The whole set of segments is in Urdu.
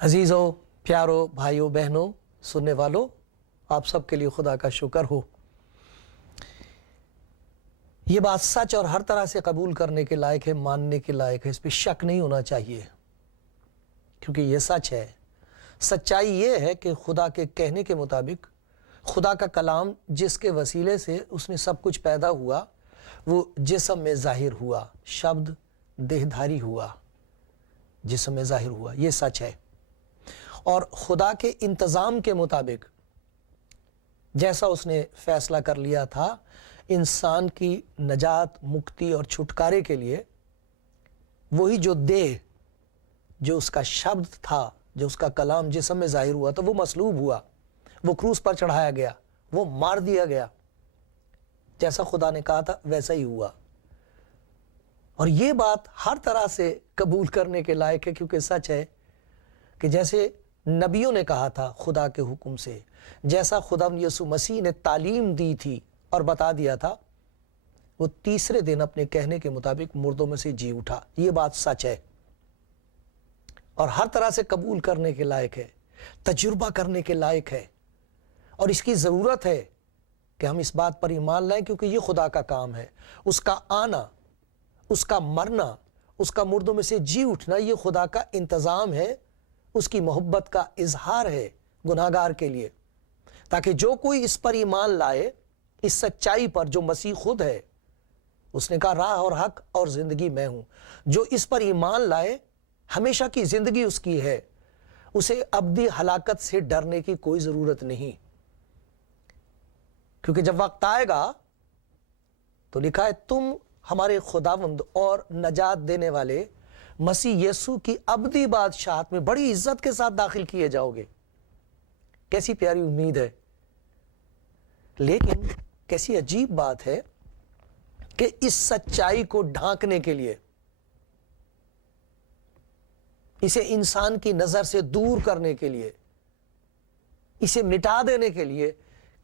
عزیزوں، پیاروں، بھائیوں، بہنوں، سننے والوں، آپ سب کے لیے خدا کا شکر ہو۔ یہ بات سچ اور ہر طرح سے قبول کرنے کے لائق ہے، ماننے کے لائق ہے، اس پہ شک نہیں ہونا چاہیے، کیونکہ یہ سچ ہے۔ سچائی یہ ہے کہ خدا کے کہنے کے مطابق خدا کا کلام جس کے وسیلے سے اس نے سب کچھ پیدا ہوا، وہ جسم میں ظاہر ہوا، شبد دیہدھاری ہوا، جسم میں ظاہر ہوا، یہ سچ ہے۔ اور خدا کے انتظام کے مطابق جیسا اس نے فیصلہ کر لیا تھا انسان کی نجات، مکتی اور چھٹکارے کے لیے، وہی جو دیہ، جو اس کا شبد تھا، جو اس کا کلام جسم میں ظاہر ہوا تو وہ مصلوب ہوا، وہ کروس پر چڑھایا گیا، وہ مار دیا گیا، جیسا خدا نے کہا تھا ویسا ہی ہوا۔ اور یہ بات ہر طرح سے قبول کرنے کے لائق ہے، کیونکہ سچ ہے کہ جیسے نبیوں نے کہا تھا خدا کے حکم سے، جیسا خدا یسوع مسیح نے تعلیم دی تھی اور بتا دیا تھا، وہ تیسرے دن اپنے کہنے کے مطابق مردوں میں سے جی اٹھا۔ یہ بات سچ ہے اور ہر طرح سے قبول کرنے کے لائق ہے، تجربہ کرنے کے لائق ہے، اور اس کی ضرورت ہے کہ ہم اس بات پر ایمان لائیں، کیونکہ یہ خدا کا کام ہے۔ اس کا آنا، اس کا مرنا، اس کا مردوں میں سے جی اٹھنا، یہ خدا کا انتظام ہے، اس کی محبت کا اظہار ہے گناہگار کے لیے، تاکہ جو کوئی اس پر ایمان لائے، اس سچائی پر جو مسیح خود ہے، اس نے کہا راہ اور حق اور زندگی میں ہوں، جو اس پر ایمان لائے ہمیشہ کی زندگی اس کی ہے، اسے ابدی ہلاکت سے ڈرنے کی کوئی ضرورت نہیں، کیونکہ جب وقت آئے گا تو لکھا ہے تم ہمارے خداوند اور نجات دینے والے مسیح یسوع کی ابدی بادشاہت میں بڑی عزت کے ساتھ داخل کیے جاؤ گے۔ کیسی پیاری امید ہے، لیکن کیسی عجیب بات ہے کہ اس سچائی کو ڈھانکنے کے لیے، اسے انسان کی نظر سے دور کرنے کے لیے، اسے مٹا دینے کے لیے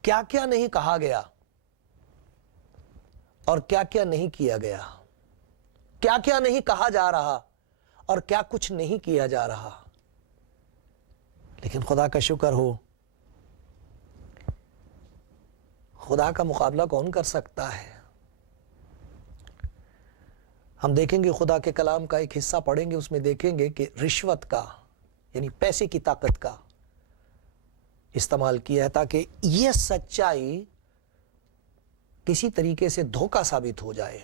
کیا کیا نہیں کہا گیا اور کیا کیا نہیں کیا گیا، کیا کیا نہیں کہا جا رہا اور کیا کچھ نہیں کیا جا رہا۔ لیکن خدا کا شکر ہو، خدا کا مقابلہ کون کر سکتا ہے؟ ہم دیکھیں گے خدا کے کلام کا ایک حصہ پڑھیں گے، اس میں دیکھیں گے کہ رشوت کا، یعنی پیسے کی طاقت کا استعمال کیا ہے تاکہ یہ سچائی کسی طریقے سے دھوکہ ثابت ہو جائے،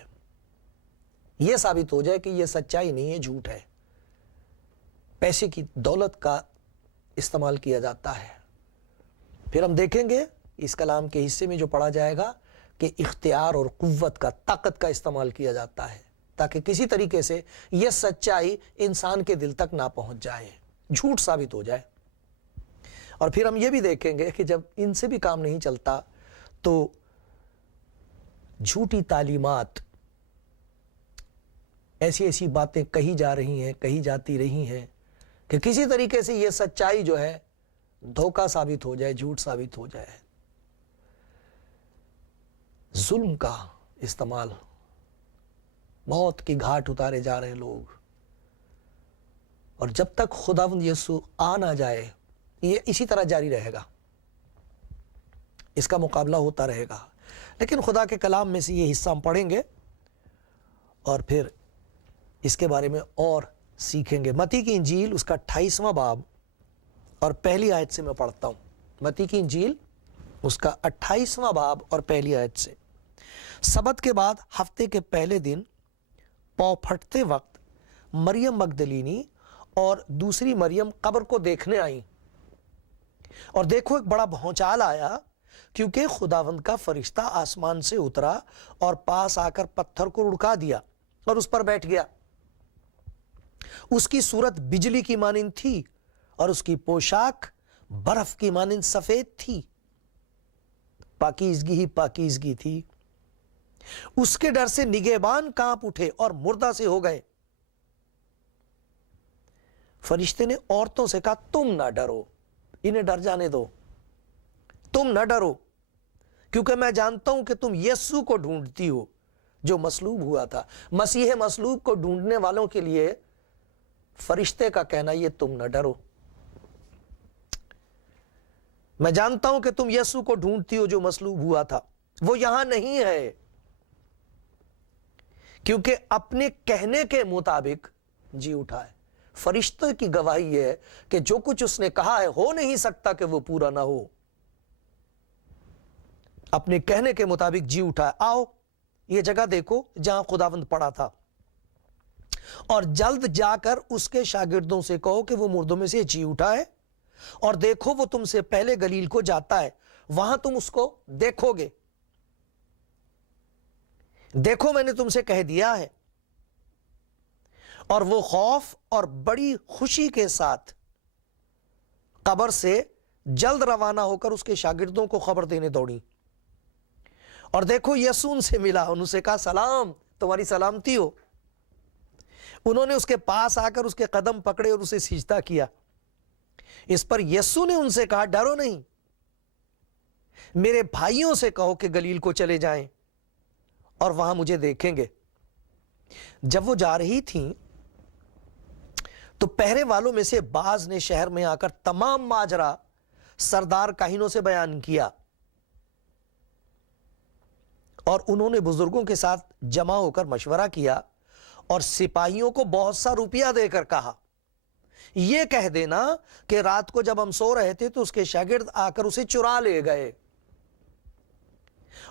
یہ ثابت ہو جائے کہ یہ سچائی نہیں ہے، جھوٹ ہے۔ پیسے کی دولت کا استعمال کیا جاتا ہے۔ پھر ہم دیکھیں گے اس کلام کے حصے میں جو پڑھا جائے گا کہ اختیار اور قوت کا، طاقت کا استعمال کیا جاتا ہے تاکہ کسی طریقے سے یہ سچائی انسان کے دل تک نہ پہنچ جائے، جھوٹ ثابت ہو جائے۔ اور پھر ہم یہ بھی دیکھیں گے کہ جب ان سے بھی کام نہیں چلتا تو جھوٹی تعلیمات، ایسی ایسی باتیں کہی جا رہی ہیں، کہی جاتی رہی ہیں کہ کسی طریقے سے یہ سچائی جو ہے دھوکہ ثابت ہو جائے، جھوٹ ثابت ہو جائے۔ ظلم کا استعمال، موت کی گھاٹ اتارے جا رہے لوگ، اور جب تک خداوند یسوع آ نہ جائے یہ اسی طرح جاری رہے گا، اس کا مقابلہ ہوتا رہے گا۔ لیکن خدا کے کلام میں سے یہ حصہ ہم پڑھیں گے اور پھر اس کے بارے میں اور سیکھیں گے۔ متی کی انجیل اس کا 28واں باب اور پہلی آیت سے میں پڑھتا ہوں۔ متی کی انجیل اس کا 28واں باب اور پہلی آیت سے۔ سبت کے بعد ہفتے کے پہلے دن پاؤں پھٹتے وقت مریم مگدلینی اور دوسری مریم قبر کو دیکھنے آئیں، اور دیکھو ایک بڑا بھونچال آیا، کیونکہ خداوند کا فرشتہ آسمان سے اترا اور پاس آ کر پتھر کو رڑکا دیا اور اس پر بیٹھ گیا۔ اس کی صورت بجلی کی مانند تھی اور اس کی پوشاک برف کی مانند سفید تھی، پاکیزگی ہی پاکیزگی تھی۔ اس کے ڈر سے نگہبان کانپ اٹھے اور مردہ سے ہو گئے۔ فرشتے نے عورتوں سے کہا تم نہ ڈرو، انہیں ڈر جانے دو، تم نہ ڈرو، کیونکہ میں جانتا ہوں کہ تم یسوع کو ڈھونڈتی ہو جو مصلوب ہوا تھا۔ مسیح مصلوب کو ڈھونڈنے والوں کے لیے فرشتے کا کہنا یہ تم نہ ڈرو۔ میں جانتا ہوں کہ تم یسوع کو ڈھونڈتی ہو جو مصلوب ہوا تھا، وہ یہاں نہیں ہے، کیونکہ اپنے کہنے کے مطابق جی اٹھا ہے۔ فرشتوں کی گواہی یہ ہے کہ جو کچھ اس نے کہا ہے ہو نہیں سکتا کہ وہ پورا نہ ہو۔ اپنے کہنے کے مطابق جی اٹھا ہے۔ آؤ یہ جگہ دیکھو جہاں خداوند پڑا تھا، اور جلد جا کر اس کے شاگردوں سے کہو کہ وہ مردوں میں سے جی اٹھا ہے، اور دیکھو وہ تم سے پہلے گلیل کو جاتا ہے، وہاں تم اس کو دیکھو گے۔ دیکھو میں نے تم سے کہہ دیا ہے۔ اور وہ خوف اور بڑی خوشی کے ساتھ قبر سے جلد روانہ ہو کر اس کے شاگردوں کو خبر دینے دوڑی، اور دیکھو یسوع ان سے ملا، ان سے کہا سلام، تمہاری سلامتی ہو۔ انہوں نے اس کے پاس آ کر اس کے قدم پکڑے اور اسے سجدہ کیا۔ اس پر یسوع نے ان سے کہا ڈرو نہیں، میرے بھائیوں سے کہو کہ گلیل کو چلے جائیں اور وہاں مجھے دیکھیں گے۔ جب وہ جا رہی تھیں تو پہرے والوں میں سے بعض نے شہر میں آ کر تمام ماجرا سردار کاہنوں سے بیان کیا، اور انہوں نے بزرگوں کے ساتھ جمع ہو کر مشورہ کیا اور سپاہیوں کو بہت سا روپیہ دے کر کہا یہ کہہ دینا کہ رات کو جب ہم سو رہے تھے تو اس کے شاگرد آ کر اسے چرا لے گئے،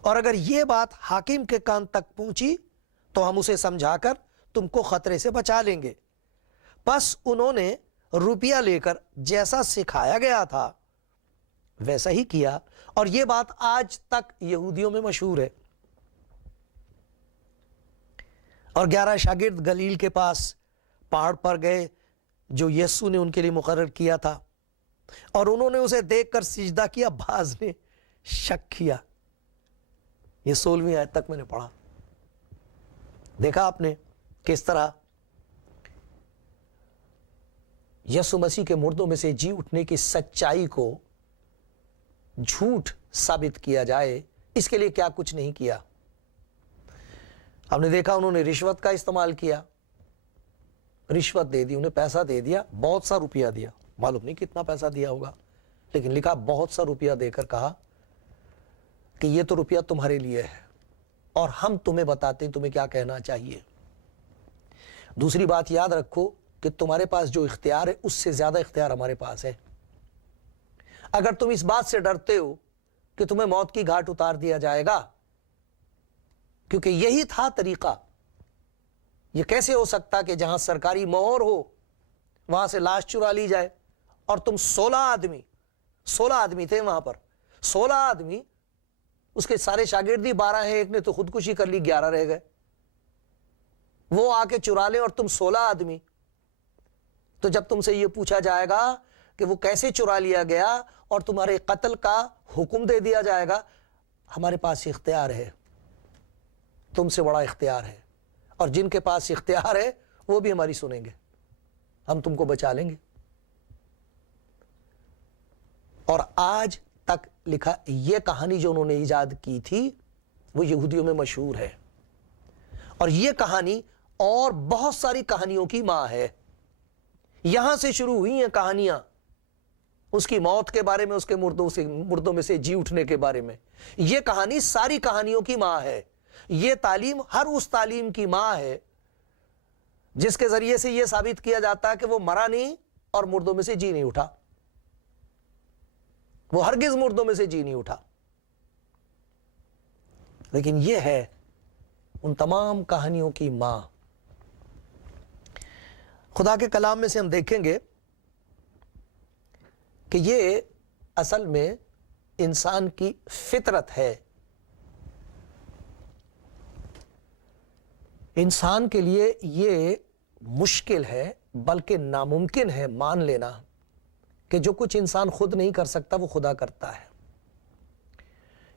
اور اگر یہ بات حاکم کے کان تک پہنچی تو ہم اسے سمجھا کر تم کو خطرے سے بچا لیں گے۔ پس انہوں نے روپیہ لے کر جیسا سکھایا گیا تھا ویسا ہی کیا، اور یہ بات آج تک یہودیوں میں مشہور ہے۔ اور 11 شاگرد گلیل کے پاس پہاڑ پر گئے جو یسوع نے ان کے لیے مقرر کیا تھا، اور انہوں نے اسے دیکھ کر سجدہ کیا، بعض نے شک کیا۔ یہ 16ویں آیت تک میں نے پڑھا۔ دیکھا آپ نے کس طرح یسوع مسیح کے مردوں میں سے جی اٹھنے کی سچائی کو جھوٹ ثابت کیا جائے، اس کے لیے کیا کچھ نہیں کیا۔ ہم نے دیکھا انہوں نے رشوت کا استعمال کیا، رشوت دے دی، انہیں پیسہ دے دیا، بہت سا روپیہ دیا، معلوم نہیں کتنا پیسہ دیا ہوگا، لیکن لکھا بہت سا روپیہ دے کر کہا کہ یہ تو روپیہ تمہارے لیے ہے اور ہم تمہیں بتاتے ہیں تمہیں کیا کہنا چاہیے۔ دوسری بات یاد رکھو کہ تمہارے پاس جو اختیار ہے اس سے زیادہ اختیار ہمارے پاس ہے۔ اگر تم اس بات سے ڈرتے ہو کہ تمہیں موت کی گھاٹ اتار دیا جائے گا، کیونکہ یہی تھا طریقہ، یہ کیسے ہو سکتا کہ جہاں سرکاری مہر ہو وہاں سے لاش چرا لی جائے، اور تم 16 آدمی تھے وہاں پر، 16 آدمی، اس کے سارے شاگردی 12 ہیں، ایک نے تو خودکشی کر لی، 11 رہ گئے، وہ آ کے چرا لیں اور تم 16 آدمی۔ تو جب تم سے یہ پوچھا جائے گا کہ وہ کیسے چرا لیا گیا اور تمہارے قتل کا حکم دے دیا جائے گا، ہمارے پاس اختیار ہے، تم سے بڑا اختیار ہے، اور جن کے پاس اختیار ہے وہ بھی ہماری سنیں گے، ہم تم کو بچا لیں گے۔ اور آج تک لکھا یہ کہانی جو انہوں نے ایجاد کی تھی وہ یہودیوں میں مشہور ہے، اور یہ کہانی اور بہت ساری کہانیوں کی ماں ہے۔ یہاں سے شروع ہوئی ہیں کہانیاں، اس کی موت کے بارے میں، اس کے مردوں میں سے جی اٹھنے کے بارے میں۔ یہ کہانی ساری کہانیوں کی ماں ہے۔ یہ تعلیم ہر اس تعلیم کی ماں ہے جس کے ذریعے سے یہ ثابت کیا جاتا ہے کہ وہ مرا نہیں اور مردوں میں سے جی نہیں اٹھا، وہ ہرگز مردوں میں سے جی نہیں اٹھا۔ لیکن یہ ہے ان تمام کہانیوں کی ماں۔ خدا کے کلام میں سے ہم دیکھیں گے کہ یہ اصل میں انسان کی فطرت ہے۔ انسان کے لیے یہ مشکل ہے بلکہ ناممکن ہے مان لینا کہ جو کچھ انسان خود نہیں کر سکتا وہ خدا کرتا ہے۔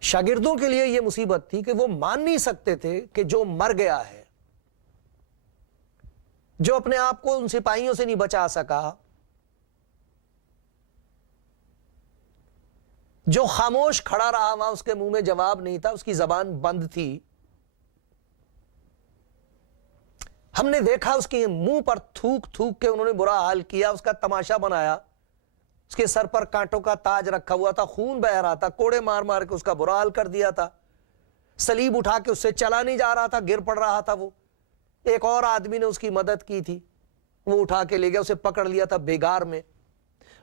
شاگردوں کے لیے یہ مصیبت تھی کہ وہ مان نہیں سکتے تھے کہ جو مر گیا ہے، جو اپنے آپ کو ان سپاہیوں سے نہیں بچا سکا، جو خاموش کھڑا رہا وہاں، اس کے منہ میں جواب نہیں تھا، اس کی زبان بند تھی، ہم نے دیکھا اس کے منہ پر تھوک تھوک کے انہوں نے برا حال کیا، اس کا تماشا بنایا، اس کے سر پر کانٹوں کا تاج رکھا ہوا تھا, خون بہ رہا تھا, کوڑے مار مار کے اس کا برا حال کر دیا تھا, صلیب اٹھا کے اس سے چلا نہیں جا رہا تھا, گر پڑ رہا تھا. وہ ایک اور آدمی نے اس کی مدد کی تھی, وہ اٹھا کے لے گیا, اسے پکڑ لیا تھا بیگار میں,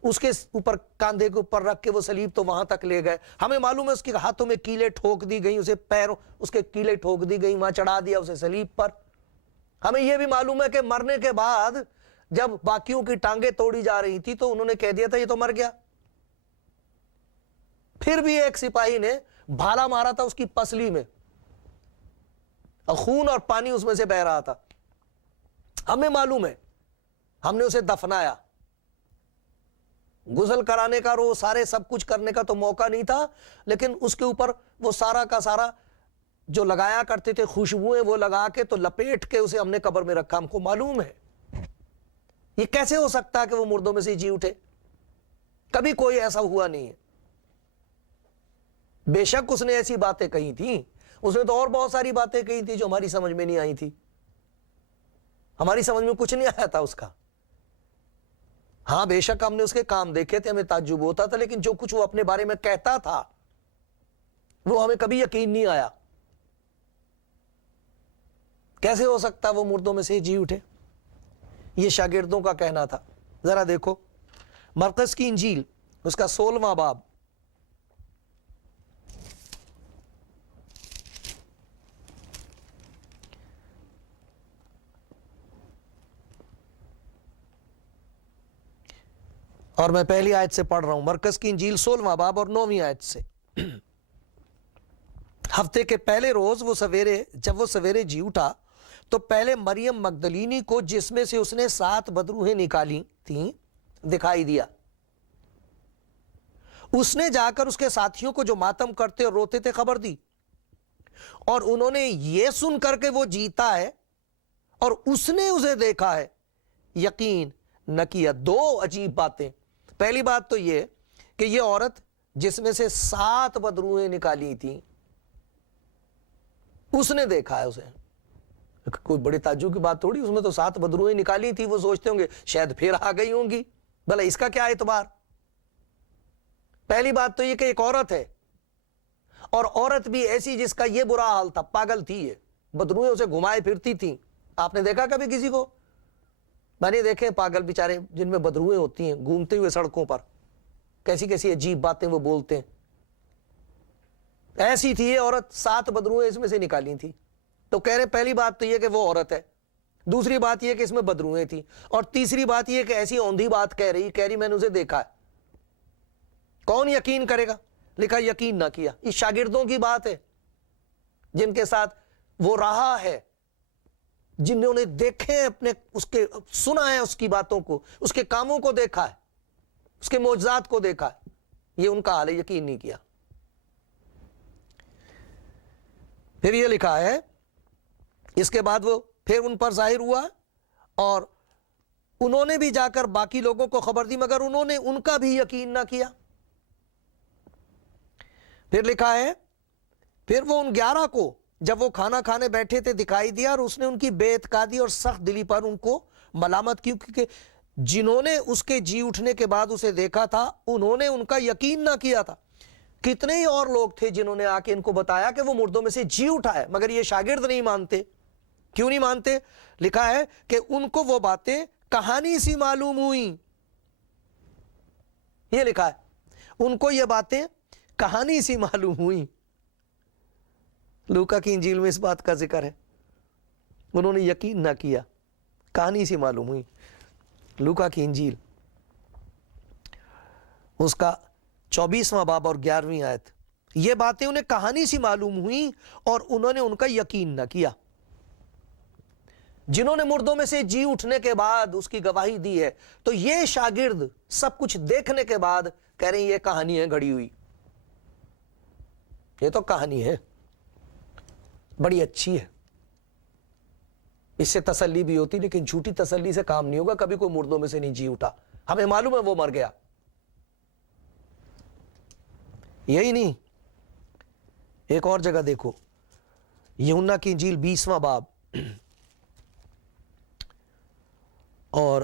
اس کے اوپر کاندھے کے اوپر رکھ کے وہ صلیب تو وہاں تک لے گئے. ہمیں معلوم ہے اس کے ہاتھوں میں کیلیں ٹھوک دی گئیں, اسے پیروں اس کے کیلیں ٹھوک دی گئیں, وہاں چڑھا دیا اسے صلیب پر. ہمیں یہ بھی معلوم ہے کہ مرنے کے بعد جب باقیوں کی ٹانگیں توڑی جا رہی تھی تو انہوں نے کہہ دیا تھا یہ تو مر گیا. پھر بھی ایک سپاہی نے بھالا مارا تھا اس کی پسلی میں, اور خون اور پانی اس میں سے بہ رہا تھا. ہمیں معلوم ہے, ہم نے اسے دفنایا. غسل کرانے کا رو سارے سب کچھ کرنے کا تو موقع نہیں تھا, لیکن اس کے اوپر وہ سارا کا سارا جو لگایا کرتے تھے خوشبوئیں, وہ لگا کے تو لپیٹ کے اسے ہم نے قبر میں رکھا. ہم کو معلوم ہے یہ کیسے ہو سکتا ہے کہ وہ مردوں میں سے جی اٹھے. کبھی کوئی ایسا ہوا نہیں ہے. بے شک اس نے ایسی باتیں کہی تھیں, اس نے تو اور بہت ساری باتیں کہی تھی جو ہماری سمجھ میں نہیں آئی تھی, ہماری سمجھ میں کچھ نہیں آیا تھا اس کا. ہاں بے شک ہم نے اس کے کام دیکھے تھے, ہمیں تعجب ہوتا تھا, لیکن جو کچھ وہ اپنے بارے میں کہتا تھا وہ ہمیں کبھی یقین نہیں آیا. کیسے ہو سکتا وہ مردوں میں سے جی اٹھے؟ یہ شاگردوں کا کہنا تھا. ذرا دیکھو مرقس کی انجیل اس کا 16واں باب, اور میں پہلی آیت سے پڑھ رہا ہوں. مرقس کی انجیل 16واں باب اور 9ویں آیت سے. ہفتے کے پہلے روز جب وہ سویرے جی اٹھا تو پہلے مریم مگدلینی کو, جس میں سے اس نے 7 بدروہیں نکالی تھیں, دکھائی دیا. اس نے جا کر اس کے ساتھیوں کو جو ماتم کرتے اور روتے تھے خبر دی, اور انہوں نے یہ سن کر کے وہ جیتا ہے اور اس نے اسے دیکھا ہے یقین نہ کیا. 2 عجیب باتیں. پہلی بات تو یہ کہ یہ عورت جس میں سے 7 بدروہیں نکالی تھیں, اس نے دیکھا ہے اسے. کوئی بڑی تعجب کی بات تھوڑی, اس میں تو 7 بدروہیں نکالی تھی, وہ سوچتے ہوں گے شاید پھر آ گئی ہوں گی, بھلا اس کا کیا اعتبار. پہلی بات تو یہ کہ ایک عورت ہے, اور عورت بھی ایسی جس کا یہ برا حال تھا, پاگل تھی یہ, بدروہیں اسے گھمائے پھرتی تھیں. آپ نے دیکھا کبھی کسی کو؟ میں نے دیکھے پاگل بیچارے جن میں بدروہیں ہوتی ہیں گھومتے ہوئے سڑکوں پر, کیسی کیسی عجیب باتیں وہ بولتے ہیں. ایسی تھی یہ عورت, 7 بدروہیں اس میں سے نکالی تھی. تو کہہ رہے پہلی بات تو یہ کہ وہ عورت ہے, دوسری بات یہ کہ اس میں بدروہیں تھی, اور تیسری بات یہ کہ ایسی اوندھی بات کہہ رہی میں نے اسے دیکھا ہے. کون یقین کرے گا؟ لکھا یقین نہ کیا. یہ شاگردوں کی بات ہے جن کے ساتھ وہ رہا ہے, جنہوں نے دیکھے اپنے اس کے, سنا ہے اس کی باتوں کو, اس کے کاموں کو دیکھا ہے, اس کے معجزات کو دیکھا ہے. یہ ان کا حال ہے, یقین نہیں کیا. پھر یہ لکھا ہے اس کے بعد وہ پھر ان پر ظاہر ہوا, اور انہوں نے بھی جا کر باقی لوگوں کو خبر دی, مگر انہوں نے ان کا بھی یقین نہ کیا. پھر لکھا ہے پھر وہ ان 11 کو جب وہ کھانا کھانے بیٹھے تھے دکھائی دیا, اور اس نے ان کی بے اعتقادی اور سخت دلی پر ان کو ملامت کی, کیونکہ جنہوں نے اس کے جی اٹھنے کے بعد اسے دیکھا تھا انہوں نے ان کا یقین نہ کیا تھا. کتنے ہی اور لوگ تھے جنہوں نے آ کے ان کو بتایا کہ وہ مردوں میں سے جی اٹھا ہے, مگر یہ شاگرد نہیں مانتے. کیوں نہیں مانتے؟ لکھا ہے کہ ان کو وہ باتیں کہانی سی معلوم ہوئیں. یہ لکھا ہے ان کو یہ باتیں کہانی سی معلوم ہوئیں. لوکا کی انجیل میں اس بات کا ذکر ہے, انہوں نے یقین نہ کیا, کہانی سی معلوم ہوئی. لوکا کی انجیل اس کا 24واں باب اور 11ویں آیت. یہ باتیں انہیں کہانی سی معلوم ہوئیں اور انہوں نے ان کا یقین نہ کیا. جنہوں نے مردوں میں سے جی اٹھنے کے بعد اس کی گواہی دی ہے, تو یہ شاگرد سب کچھ دیکھنے کے بعد کہہ رہے ہیں یہ کہانی ہے گھڑی ہوئی, یہ تو کہانی ہے, بڑی اچھی ہے, اس سے تسلی بھی ہوتی, لیکن جھوٹی تسلی سے کام نہیں ہوگا. کبھی کوئی مردوں میں سے نہیں جی اٹھا, ہمیں معلوم ہے وہ مر گیا. یہی نہیں, ایک اور جگہ دیکھو, یوحنا کی انجیل 20واں باب اور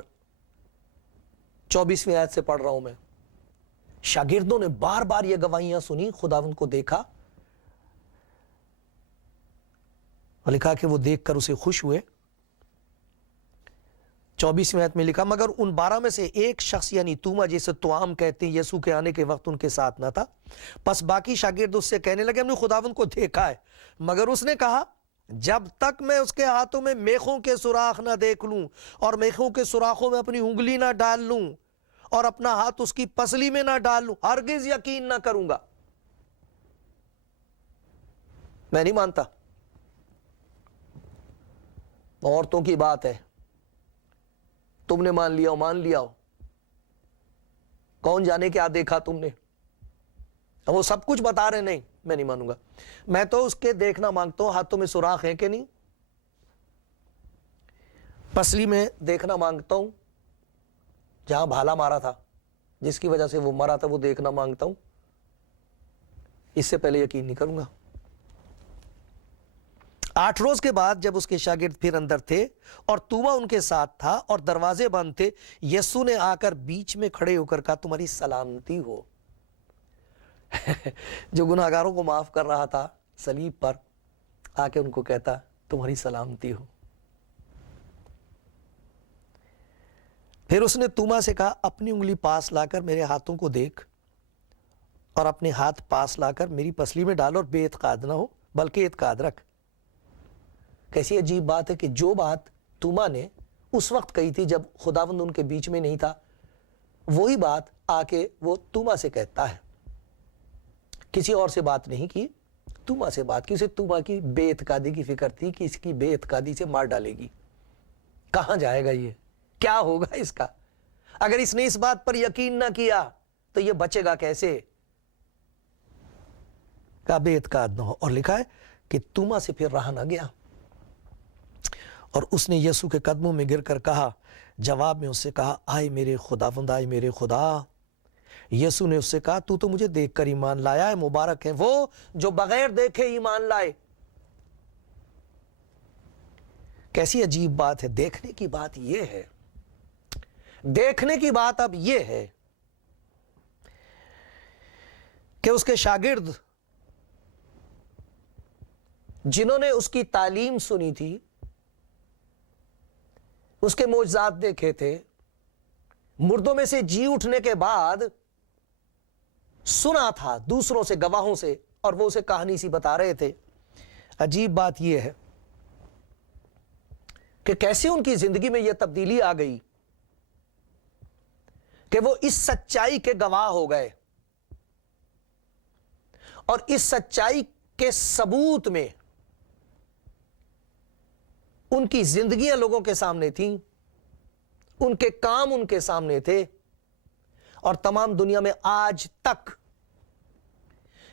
24ویں آیت سے پڑھ رہا ہوں میں. شاگردوں نے بار بار یہ گواہیاں سنی، خداوند کو دیکھا، اور لکھا کہ وہ دیکھ کر اسے خوش ہوئے۔ 24ویں آیت میں لکھا مگر ان 12 میں سے ایک شخص یعنی توما جسے توام کہتے ہیں یسوع کے آنے کے وقت ان کے ساتھ نہ تھا، پس باقی شاگرد اس سے کہنے لگے ہم نے خداوند کو دیکھا ہے، مگر اس نے کہا جب تک میں اس کے ہاتھوں میں میخوں کے سوراخ نہ دیکھ لوں اور میخوں کے سوراخوں میں اپنی انگلی نہ ڈال لوں اور اپنا ہاتھ اس کی پسلی میں نہ ڈال لوں ہرگز یقین نہ کروں گا۔ میں نہیں مانتا، عورتوں کی بات ہے، تم نے مان لیا ہو مان لیا ہو، کون جانے کیا دیکھا تم نے، وہ سب کچھ بتا رہے نہیں، میں نہیں مانوں گا۔ میں تو اس کے دیکھنا مانگتا ہوں ہاتھوں میں سوراخ ہے کہ نہیں، پسلی میں دیکھنا مانگتا ہوں، جہاں بھالا مارا تھا جس کی وجہ سے وہ مرا تھا وہ دیکھنا مانگتا ہوں، اس سے پہلے یقین نہیں کروں گا۔ 8 روز کے بعد جب اس کے شاگرد پھر اندر تھے اور توما ان کے ساتھ تھا اور دروازے بند تھے، یسوع نے آ کر بیچ میں کھڑے ہو کر کہا تمہاری سلامتی ہو۔ جو گناہگاروں کو معاف کر رہا تھا صلیب پر آ کے ان کو کہتا تمہاری سلامتی ہو۔ پھر اس نے توما سے کہا اپنی انگلی پاس لا کر میرے ہاتھوں کو دیکھ اور اپنے ہاتھ پاس لا کر میری پسلی میں ڈال اور بے اعتقاد نہ ہو بلکہ اعتقاد رکھ۔ کیسی عجیب بات ہے کہ جو بات توما نے اس وقت کہی تھی جب خداوند ان کے بیچ میں نہیں تھا، وہی بات آ کے وہ توما سے کہتا ہے۔ کسی اور سے بات نہیں کی، توما سے بات کی۔ اسے توما کی بے اعتقادی کی فکر تھی کہ اس کی بے اعتقادی سے مار ڈالے گی، کہاں جائے گا یہ، کیا ہوگا اس کا، اگر اس نے اس بات پر یقین نہ کیا تو یہ بچے گا کیسے، کہا بے اعتقاد نہ ہو۔ اور لکھا ہے کہ توما سے پھر رہا نہ گیا اور اس نے یسوع کے قدموں میں گر کر کہا، جواب میں اس سے کہا آئے میرے خداوند، آئے میرے خدا۔ یسوع نے اس سے کہا تو مجھے دیکھ کر ایمان لایا ہے، مبارک ہے وہ جو بغیر دیکھے ایمان لائے۔ کیسی عجیب بات ہے، دیکھنے کی بات یہ ہے، دیکھنے کی بات اب یہ ہے کہ اس کے شاگرد جنہوں نے اس کی تعلیم سنی تھی، اس کے معجزات دیکھے تھے، مردوں میں سے جی اٹھنے کے بعد سنا تھا دوسروں سے، گواہوں سے، اور وہ اسے کہانی سی بتا رہے تھے، عجیب بات یہ ہے کہ کیسے ان کی زندگی میں یہ تبدیلی آ گئی کہ وہ اس سچائی کے گواہ ہو گئے، اور اس سچائی کے ثبوت میں ان کی زندگیاں لوگوں کے سامنے تھیں، ان کے کام ان کے سامنے تھے، اور تمام دنیا میں آج تک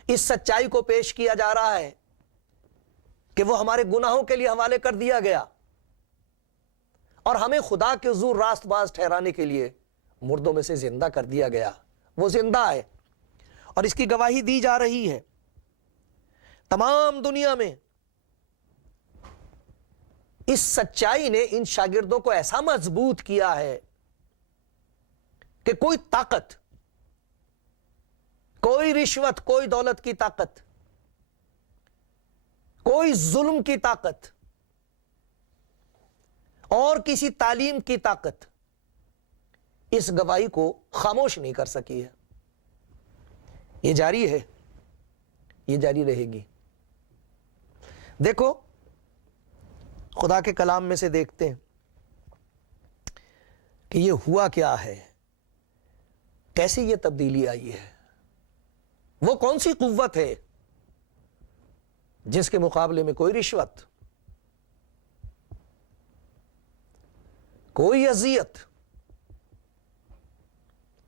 اس سچائی کو پیش کیا جا رہا ہے کہ وہ ہمارے گناہوں کے لیے حوالے کر دیا گیا اور ہمیں خدا کے حضور راست باز ٹھہرانے کے لیے مردوں میں سے زندہ کر دیا گیا۔ وہ زندہ ہے اور اس کی گواہی دی جا رہی ہے تمام دنیا میں۔ اس سچائی نے ان شاگردوں کو ایسا مضبوط کیا ہے کہ کوئی طاقت، کوئی رشوت، کوئی دولت کی طاقت، کوئی ظلم کی طاقت اور کسی تعلیم کی طاقت اس گواہی کو خاموش نہیں کر سکی ہے۔ یہ جاری ہے، یہ جاری رہے گی۔ دیکھو خدا کے کلام میں سے دیکھتے ہیں کہ یہ ہوا کیا ہے، کیسے یہ تبدیلی آئی ہے، وہ کون سی قوت ہے جس کے مقابلے میں کوئی رشوت، کوئی اذیت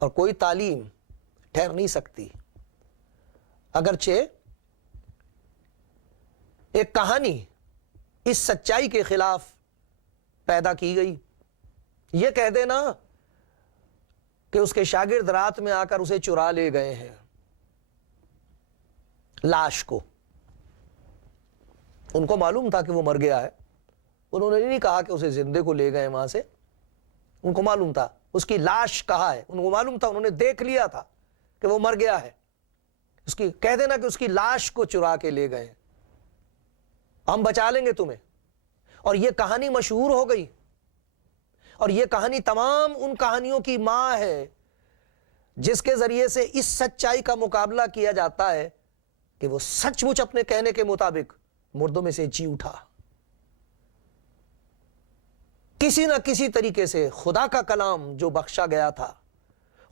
اور کوئی تعلیم ٹھہر نہیں سکتی۔ اگرچہ ایک کہانی اس سچائی کے خلاف پیدا کی گئی، یہ کہہ دینا کہ اس کے شاگرد رات میں آ کر اسے چرا لے گئے ہیں، لاش کو۔ ان کو معلوم تھا کہ وہ مر گیا ہے، انہوں نے نہیں کہا کہ اسے زندے کو لے گئے وہاں سے، ان کو معلوم تھا اس کی لاش کہاں ہے، ان کو معلوم تھا، انہوں نے دیکھ لیا تھا کہ وہ مر گیا ہے، اس کی کہہ دینا کہ اس کی لاش کو چرا کے لے گئے، ہم بچا لیں گے تمہیں. اور یہ کہانی مشہور ہو گئی، اور یہ کہانی تمام ان کہانیوں کی ماں ہے جس کے ذریعے سے اس سچائی کا مقابلہ کیا جاتا ہے کہ وہ سچ مچ اپنے کہنے کے مطابق مردوں میں سے جی اٹھا. کسی نہ کسی طریقے سے خدا کا کلام جو بخشا گیا تھا،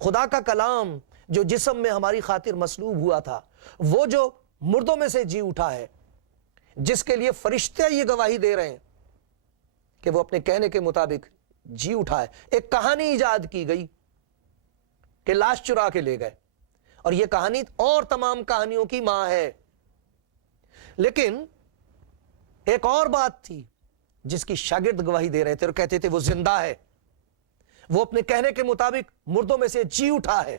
خدا کا کلام جو جسم میں ہماری خاطر مصلوب ہوا تھا، وہ جو مردوں میں سے جی اٹھا ہے، جس کے لیے فرشتے یہ گواہی دے رہے ہیں کہ وہ اپنے کہنے کے مطابق جی اٹھا ہے. ایک کہانی ایجاد کی گئی کہ لاش چرا کے لے گئے، اور یہ کہانی اور تمام کہانیوں کی ماں ہے. لیکن ایک اور بات تھی جس کی شاگرد گواہی دے رہے تھے اور کہتے تھے وہ زندہ ہے، وہ اپنے کہنے کے مطابق مردوں میں سے جی اٹھا ہے.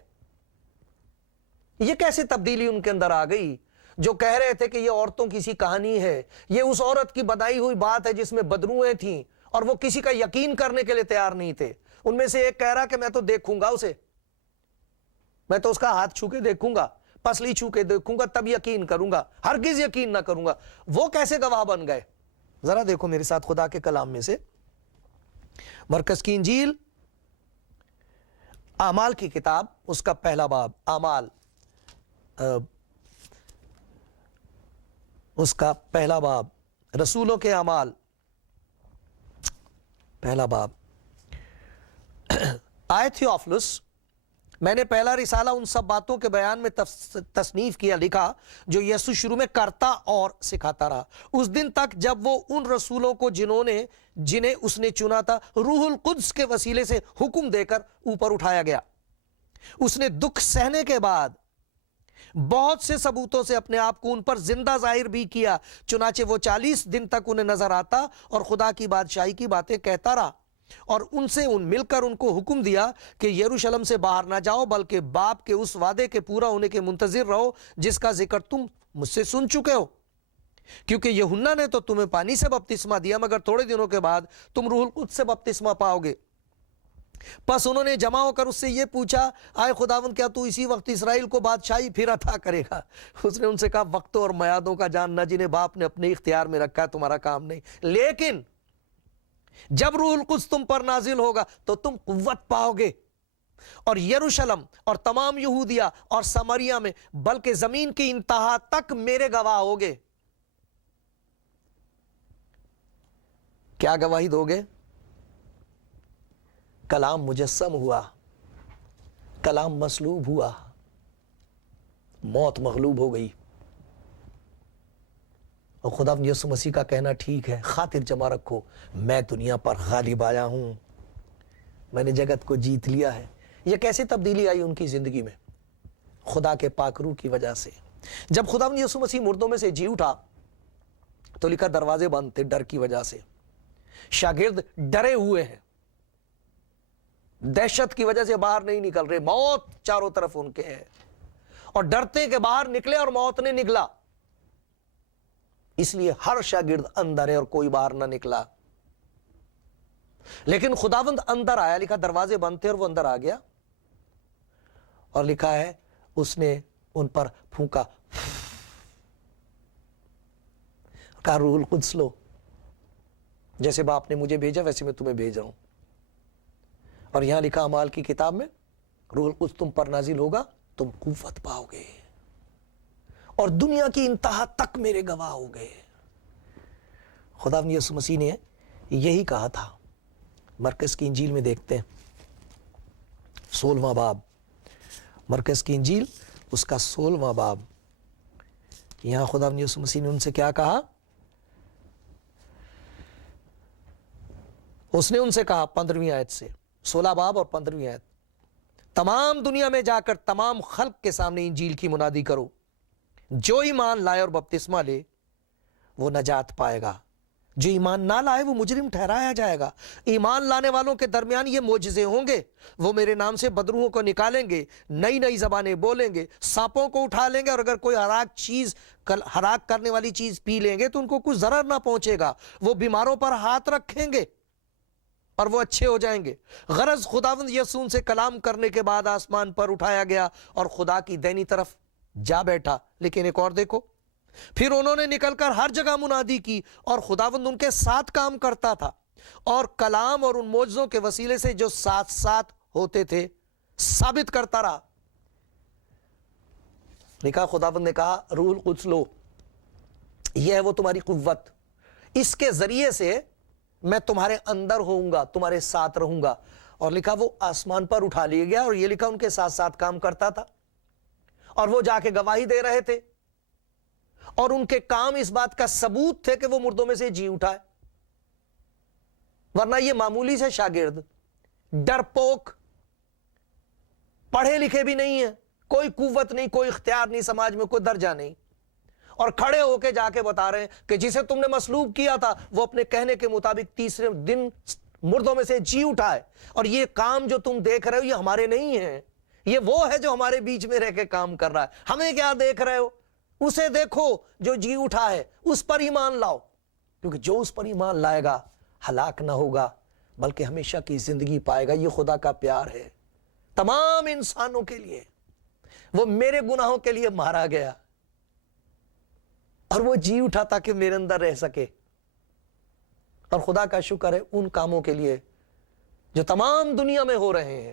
یہ کیسے تبدیلی ان کے اندر آ گئی؟ جو کہہ رہے تھے کہ یہ عورتوں کی سی کہانی ہے، یہ اس عورت کی بنائی ہوئی بات ہے جس میں بدروئیں تھیں، اور وہ کسی کا یقین کرنے کے لیے تیار نہیں تھے. ان میں سے ایک کہہ رہا کہ میں تو دیکھوں گا اسے، میں تو اس کا ہاتھ چھو کے دیکھوں گا، پسلی چھو کے دیکھوں گا، تب یقین کروں گا، ہرگز یقین نہ کروں گا. وہ کیسے گواہ بن گئے؟ ذرا دیکھو میرے ساتھ خدا کے کلام میں سے مرکز کی انجیل، اعمال کی کتاب، اس کا پہلا باب، اعمال اس کا پہلا باب، رسولوں کے اعمال پہلا باب. آئے تھیوفلس، میں نے پہلا رسالہ ان سب باتوں کے بیان میں تصنیف کیا، لکھا جو یسوع شروع میں کرتا اور سکھاتا رہا اس دن تک جب وہ ان رسولوں کو جنہیں اس نے چنا تھا روح القدس کے وسیلے سے حکم دے کر اوپر اٹھایا گیا. اس نے دکھ سہنے کے بعد بہت سے ثبوتوں سے اپنے آپ کو ان پر زندہ ظاہر بھی کیا، چنانچہ وہ 40 دن تک انہیں نظر آتا اور خدا کی بادشاہی کی باتیں کہتا رہا، اور ان سے مل کر ان کو حکم دیا کہ یروشلم سے باہر نہ جاؤ بلکہ باپ کے اس وعدے کے پورا ہونے کے منتظر رہو جس کا ذکر تم مجھ سے سن چکے ہو. کیونکہ یوحنا نے تو تمہیں پانی سے بپتسمہ دیا، مگر تھوڑے دنوں کے بعد تم روح القدس سے بپتسمہ پاؤ گے. پس انہوں نے جمع ہو کر اس سے یہ پوچھا، آئے خداوند کیا تو اسی وقت اسرائیل کو بادشاہی پھر عطا کرے گا؟ اس نے ان سے کہا، وقتوں اور میعادوں کا جاننا جنہیں باپ نے اپنے اختیار میں رکھا ہے تمہارا کام نہیں، لیکن جب روح القدس تم پر نازل ہوگا تو تم قوت پاؤ گے، اور یروشلم اور تمام یہودیہ اور سمریہ میں بلکہ زمین کی انتہا تک میرے گواہ ہوگے. کیا گواہی دو گے؟ کلام مجسم ہوا، کلام مصلوب ہوا، موت مغلوب ہو گئی، اور خدا یسوع مسیح کا کہنا ٹھیک ہے، خاطر جمع رکھو میں دنیا پر غالب آیا ہوں، میں نے جگت کو جیت لیا ہے. یہ کیسے تبدیلی آئی ان کی زندگی میں؟ خدا کے پاک روح کی وجہ سے. جب خدا یسوع مسیح مردوں میں سے جی اٹھا تو لکھا دروازے بند تھے ڈر کی وجہ سے، شاگرد ڈرے ہوئے ہیں، دہشت کی وجہ سے باہر نہیں نکل رہے، موت چاروں طرف ان کے ہے، اور ڈرتے کہ باہر نکلے اور موت نے نکلا، اس لیے ہر شاگرد اندر ہے اور کوئی باہر نہ نکلا. لیکن خداوند اندر آیا، لکھا دروازے بند تھے اور وہ اندر آ گیا، اور لکھا ہے اس نے ان پر پھونکا، کہا روح القدس لو، جیسے باپ نے مجھے بھیجا ویسے میں تمہیں بھیج رہا ہوں. اور یہاں لکھا اعمال کی کتاب میں، روح القدس تم پر نازل ہوگا، تم قوت پاؤ گے، اور دنیا کی انتہا تک میرے گواہ ہو گئے. خدا یسوع مسیح نے یہی کہا تھا. مرکز کی انجیل میں دیکھتے ہیں 16واں باب، مرکز کی انجیل اس کا 16واں باب. یہاں خدا یسوع مسیح نے ان سے کیا کہا؟ اس نے ان سے کہا 15ویں آیت سے، 16 باب اور 15ویں آیت، تمام دنیا میں جا کر تمام خلق کے سامنے انجیل کی منادی کرو، جو ایمان لائے اور بپتسمہ لے وہ نجات پائے گا، جو ایمان نہ لائے وہ مجرم ٹھہرایا جائے گا. ایمان لانے والوں کے درمیان یہ معجزے ہوں گے، وہ میرے نام سے بدروحوں کو نکالیں گے، نئی نئی زبانیں بولیں گے، سانپوں کو اٹھا لیں گے، اور اگر کوئی ہلاک کرنے والی چیز پی لیں گے تو ان کو کچھ ضرر نہ پہنچے گا، وہ بیماروں پر ہاتھ رکھیں گے اور وہ اچھے ہو جائیں گے۔ غرض خداوند یسوع ان سے کلام کرنے کے بعد آسمان پر اٹھایا گیا اور خدا کی دائنی طرف جا بیٹھا۔ لیکن ایک اور دیکھو، پھر انہوں نے نکل کر ہر جگہ منادی کی اور خداوند ان کے ساتھ کام کرتا تھا اور کلام اور ان معجزوں کے وسیلے سے جو ساتھ ساتھ ہوتے تھے ثابت کرتا رہا۔ لکھا، خداوند نے کہا روح القدس لو، یہ ہے وہ تمہاری قوت، اس کے ذریعے سے میں تمہارے اندر ہوں گا، تمہارے ساتھ رہوں گا۔ اور لکھا وہ آسمان پر اٹھا لیا گیا، اور یہ لکھا ان کے ساتھ ساتھ کام کرتا تھا اور وہ جا کے گواہی دے رہے تھے، اور ان کے کام اس بات کا ثبوت تھے کہ وہ مردوں میں سے جی اٹھا ہے۔ ورنہ یہ معمولی سے شاگرد، ڈرپوک، پڑھے لکھے بھی نہیں ہیں، کوئی قوت نہیں، کوئی اختیار نہیں، سماج میں کوئی درجہ نہیں، اور کھڑے ہو کے جا کے بتا رہے ہیں کہ جسے تم نے مصلوب کیا تھا وہ اپنے کہنے کے مطابق تیسرے دن مردوں میں سے جی اٹھا ہے، اور یہ کام جو تم دیکھ رہے ہو یہ ہمارے نہیں ہیں، یہ وہ ہے جو ہمارے بیچ میں رہ کے کام کر رہا ہے۔ ہمیں کیا دیکھ رہے ہو؟ اسے دیکھو جو جی اٹھا ہے، اس پر ایمان لاؤ، کیونکہ جو اس پر ایمان لائے گا ہلاک نہ ہوگا بلکہ ہمیشہ کی زندگی پائے گا۔ یہ خدا کا پیار ہے تمام انسانوں کے لیے۔ وہ میرے گناہوں کے لیے مارا گیا اور وہ جی اٹھا تاکہ میرے اندر رہ سکے۔ اور خدا کا شکر ہے ان کاموں کے لیے جو تمام دنیا میں ہو رہے ہیں،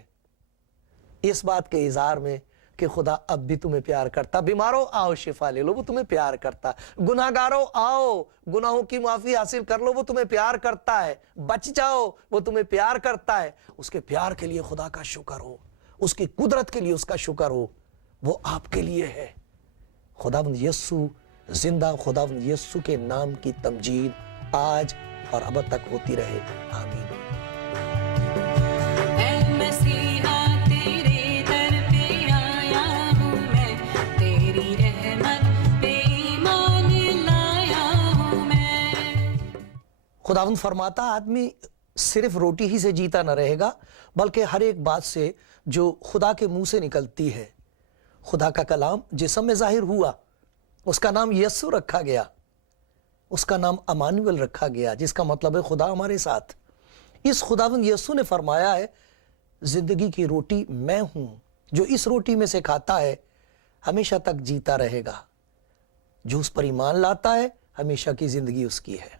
اس بات کے اظہار میں کہ خدا اب بھی تمہیں پیار کرتا۔ بیماروں آؤ شفا لے لو، وہ تمہیں پیار کرتا۔ گناہگاروں آؤ گناہوں کی معافی حاصل کر لو، وہ تمہیں پیار کرتا ہے۔ بچ جاؤ، وہ تمہیں پیار کرتا ہے۔ اس کے پیار کے لیے خدا کا شکر ہو، اس کی قدرت کے لیے اس کا شکر ہو، وہ آپ کے لیے ہے۔ خداوند یسوع زندہ، خداوند یسوع کے نام کی تمجید آج اور ابد تک ہوتی رہے، آمین۔ خداوند فرماتا آدمی صرف روٹی ہی سے جیتا نہ رہے گا بلکہ ہر ایک بات سے جو خدا کے منہ سے نکلتی ہے۔ خدا کا کلام جسم میں ظاہر ہوا، اس کا نام یسوع رکھا گیا، اس کا نام امانویل رکھا گیا، جس کا مطلب ہے خدا ہمارے ساتھ۔ اس خداوند یسوع نے فرمایا ہے زندگی کی روٹی میں ہوں، جو اس روٹی میں سے کھاتا ہے ہمیشہ تک جیتا رہے گا، جو اس پر ایمان لاتا ہے ہمیشہ کی زندگی اس کی ہے۔